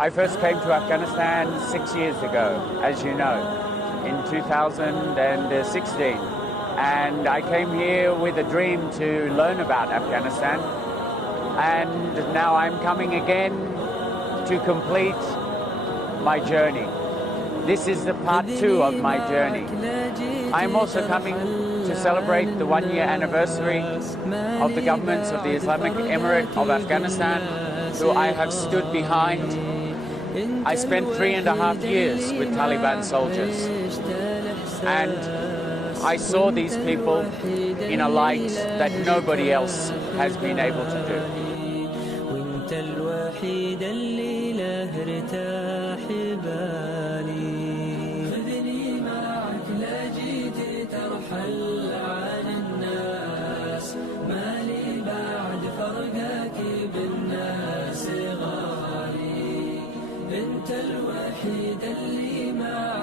I first came to Afghanistan 6 years ago, as you know, in 2016. And I came here with a dream to learn about Afghanistan. And now I'm coming again to complete my journey. This is the part 2 of my journey. I'm also coming to celebrate the 1-year anniversary of the governments of the Islamic Emirate of Afghanistan, who I have stood behind. I spent 3.5 years with Taliban soldiers, and I saw these people in a light that nobody else has been able to do. انت الوحيد اللي معك